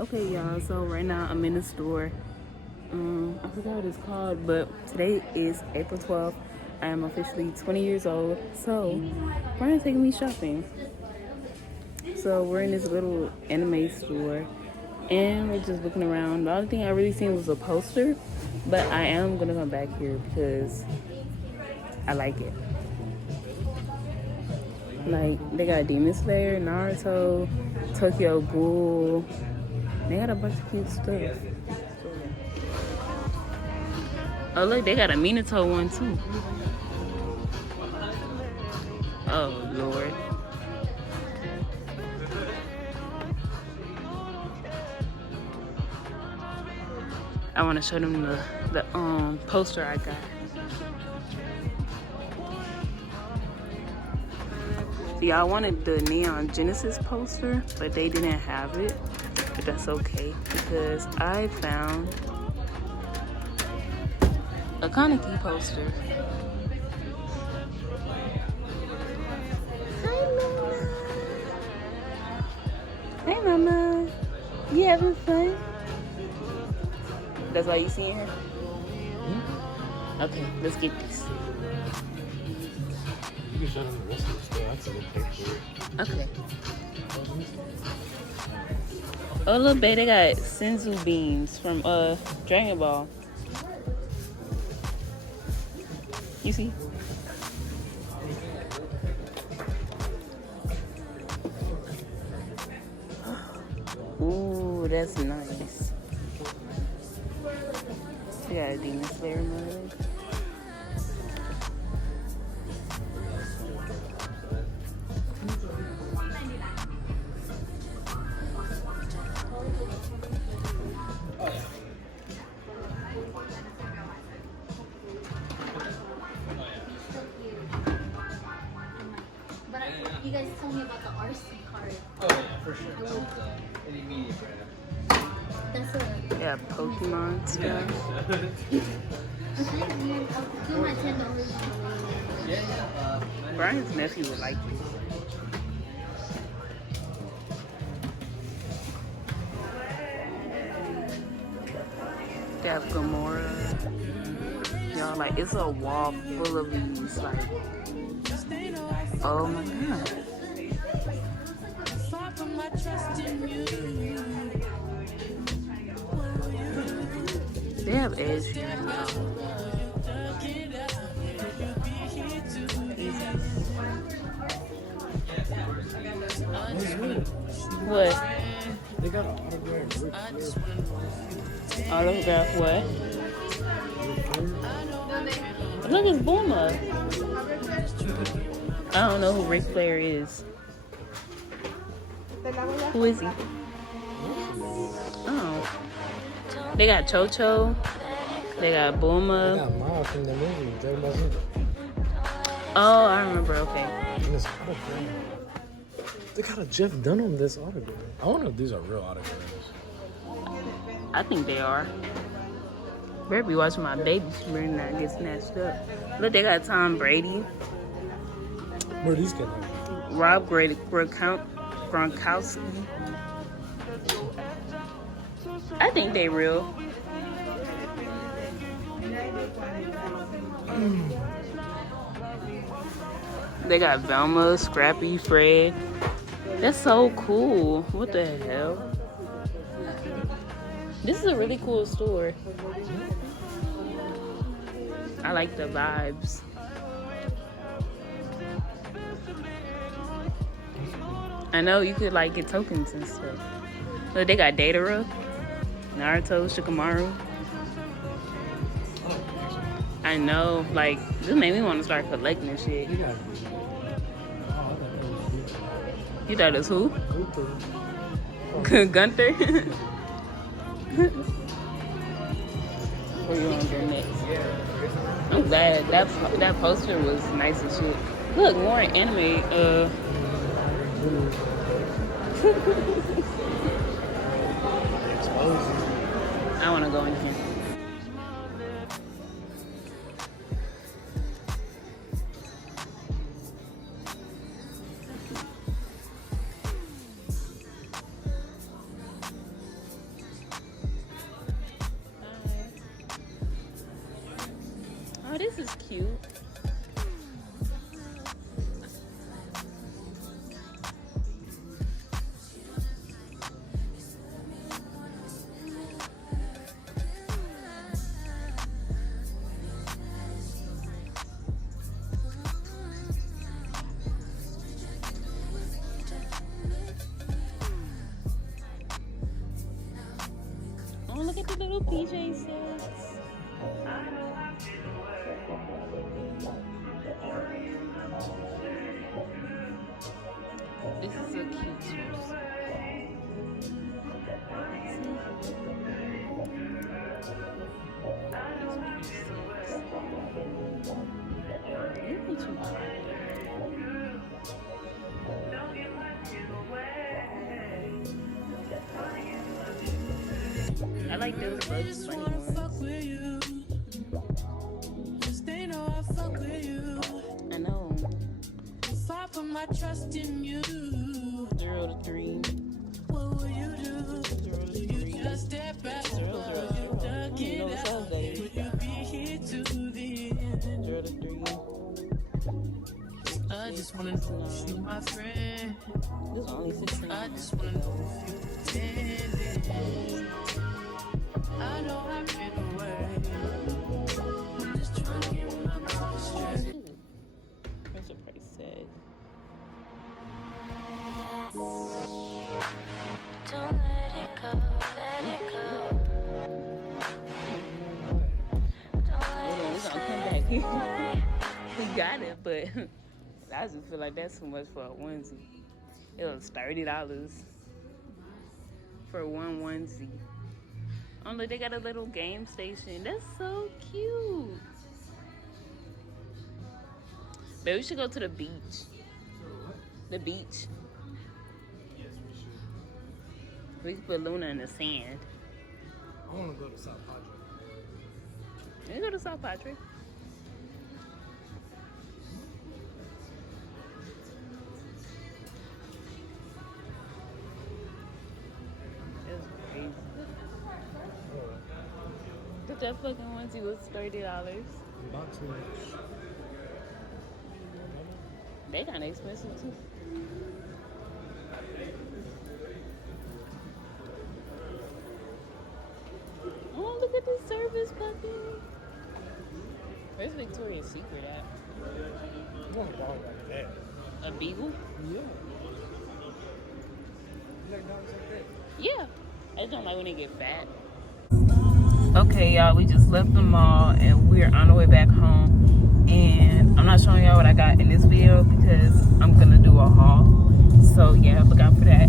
Okay, y'all, so right now I'm in the store. I forgot what it's called, but today is April 12th. I am officially 20 years old, so Brian's taking me shopping. So we're in this little anime store, and we're just looking around. The only thing I really seen was a poster, but I am gonna come back here because I like it. Like, they got Demon Slayer, Naruto, Tokyo Ghoul. They got a bunch of cute stuff. Oh, look, they got a Minato one, too. Oh, Lord. I want to show them the poster I got. See, I wanted the Neon Genesis poster, but they didn't have it. But that's okay, because I found a Kaneki poster. Hey, Mama. You having fun? That's all you see in here? Okay, let's get this. You can show them the rest of the store. That's a good picture. Okay. Oh, look, babe, they got Senzu beams from Dragon Ball. You see? Ooh, that's nice. We got a Demon Slayer mug. You guys told me about the RC card. Oh yeah, for sure. That was an immediate grab. That's a. Yeah, Pokemon stuff. Do my $10. Yeah. Brian's nephew would like it. They have Gamora. Y'all, like, it's a wall full of these, like, oh my god. They have Edge here, y'all. What? They got an autograph. Autograph what? Look, it's Bulma. I don't know who Ric Flair is. Who is he? Oh. They got Cho-Cho. They got Bulma. They got Miles from the movie. Dragon Ball Z. Oh, I remember. Okay. And this autograph. They got a Jeff Dunham this autograph. I wonder if these are real autographs. I think they are. Better be watching my baby better not get snatched up. Look, they got Tom Brady, Where are these kids? Rob Gronkowski. I think they real. They got Velma, Scrappy, Fred. That's so cool. What the hell? This is a really cool store. I like the vibes. I know you could like get tokens and stuff. Look, they got Datara, Naruto, Shikamaru. I know, like, this made me want to start collecting this shit. You thought it was who? Gunther? Where you want to go next? I'm glad that poster was nice as shit. Look, more anime. I want to go in here. cute. Oh, look at the little PJ sets. This is so cute. I like those Bugs Bunny ones. I know. If I put my trust in you, 0 to 3. what will you do? 0 to 3. Just step back. 0 0 0. You know what's up, baby. Will you be here to the end? 0 to 3. I just wanna know if you my friend. This is only 69. I just wanna know if you pretending. I know I've been away. I'm just trying to get my mind straight. What's the price tag? Don't let it go, let it go. Don't Hold on, we're gonna come back here. We got it, but I just feel like that's too much for a onesie. It was $30 for one onesie. Oh, look, they got a little game station. That's so cute. Maybe we should go to the beach. The beach. Yes, we should. We could put Luna in the sand. I want to go to South Padre. We can go to South Patrick. That's crazy. But that fucking onesie was $30. Not too much. They kinda expensive too. Oh, look at this service puppy. Where's Victoria's Secret at? I want a dog like that. A beagle? Yeah. You like dogs like that? Yeah. I just don't like when they get fat. Okay, y'all, we just left the mall and we're on the way back home. And I'm not showing y'all what I got in this video because I'm gonna do a haul. So yeah, look out for that.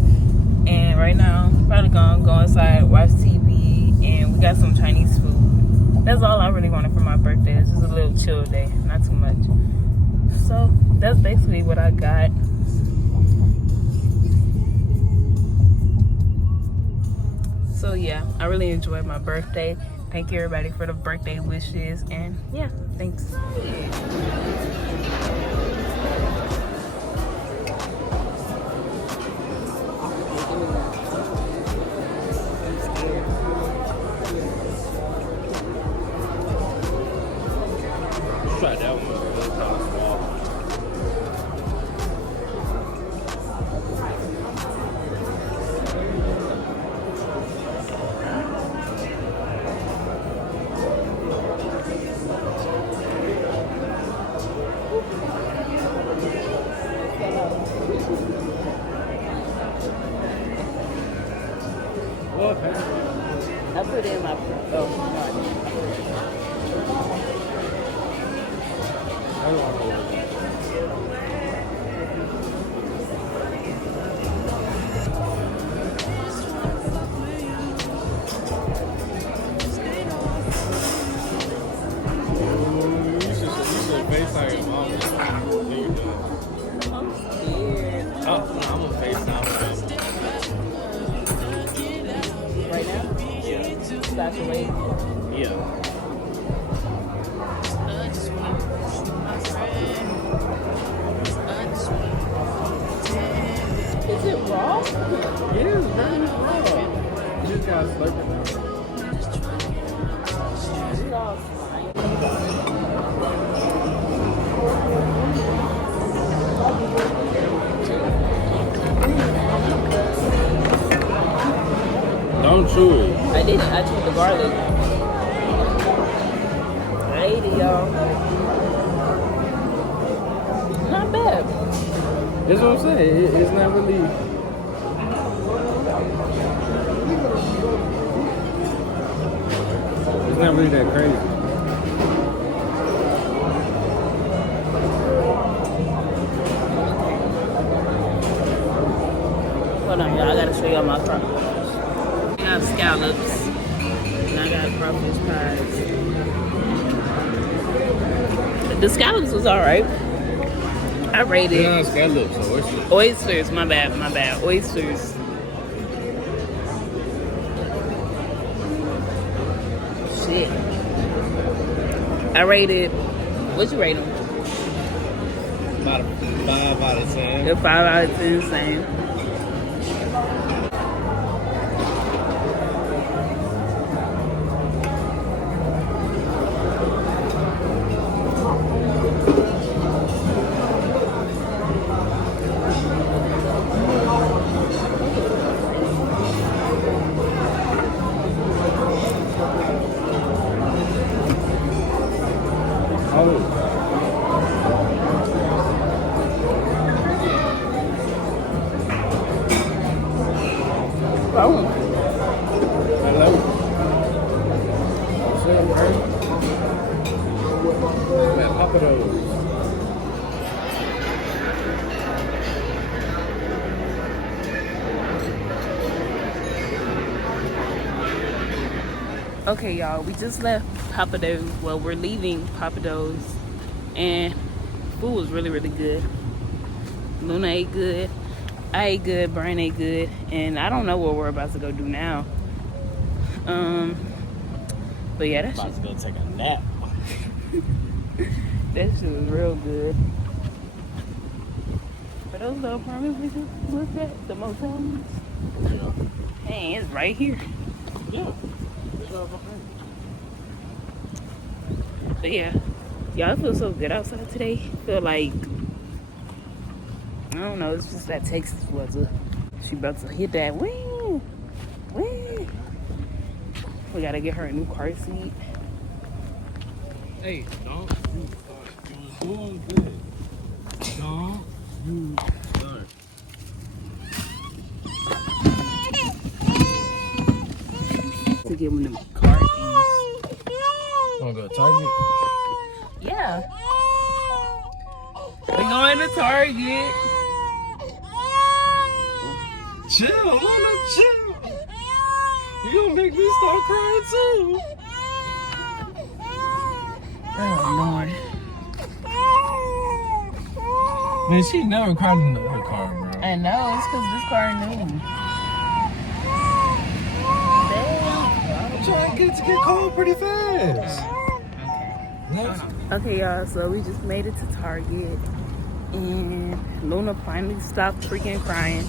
And right now, probably gonna go inside, watch TV, and we got some Chinese food. That's all I really wanted for my birthday. It's just a little chill day, not too much. So that's basically what I got. So yeah, I really enjoyed my birthday. Thank you everybody for the birthday wishes, and yeah, thanks. Try that one. It's kind of small. What? I put it in my I'm a FaceTime. right now. Yeah. That's the way. Yeah. I just wanna know if you my friend. I just wanna know if you pretending. Is it raw? It is very raw. You just gotta slurp it down. I'm just trying to get my mind straight. It's all slimy. chew it. I didn't. I chewed the garlic. I ate it, y'all. Not bad. That's what I'm saying. It's not really. It's not really that crazy. Hold on, y'all. I gotta show y'all my crawfish. I got scallops. And I got crawfish pies. The scallops was alright. I rated Yeah, scallops. So oysters. oysters. My bad. Oysters. Shit. I rated. What you rate them? About a 5 out of 10. They're 5 out of 10, same. Oh. Hello. What's up, man? Man, Papa Do's. Okay, y'all, we just left Papa Do's. Well, we're leaving Papa Do's, and food was really, really good. Luna ate good, I ate good, Brian ate good, and I don't know what we're about to go do now. But yeah, that About shit, to go take a nap. that shit was real good. But those little apartments we just looked at, the motels, dang, it's right here. Yeah. But yeah, y'all, it feels so good outside today. Feel like, I don't know, it's just that Texas weather. She about to hit that wing, wing. We gotta get her a new car seat. Hey, dog. You was doing good. Dog. You start. To give them them car keys. Wanna go to Target? Yeah. We going to Target. Chill, Luna, chill. You gonna make me start crying too. Oh, Lord. Man, she never cried in the other car, bro. I know, it's because this car new. I'm trying to get cold pretty fast. Okay, y'all, so we just made it to Target. And Luna finally stopped freaking crying.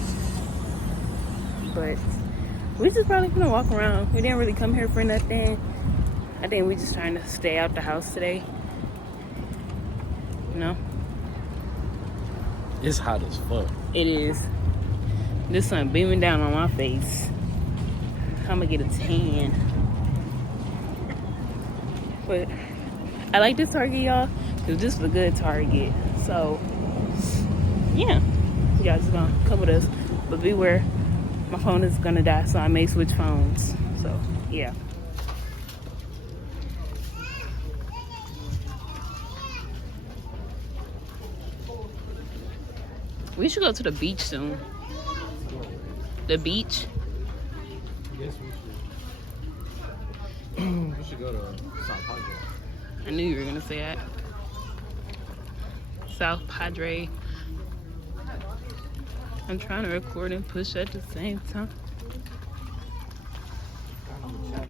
But we just probably gonna walk around. We didn't really come here for nothing. I think we just trying to stay out the house today. You know? It's hot as fuck. It is. This sun beaming down on my face. I'm gonna get a tan. But I like this Target, y'all, because this is a good Target. So, yeah. You guys are gonna come with us. But beware, my phone is gonna die, so I may switch phones. So, yeah. We should go to the beach soon. The beach? Yes, we should. We should go to South Padre. I knew you were gonna say that. South Padre. I'm trying to record and push at the same time.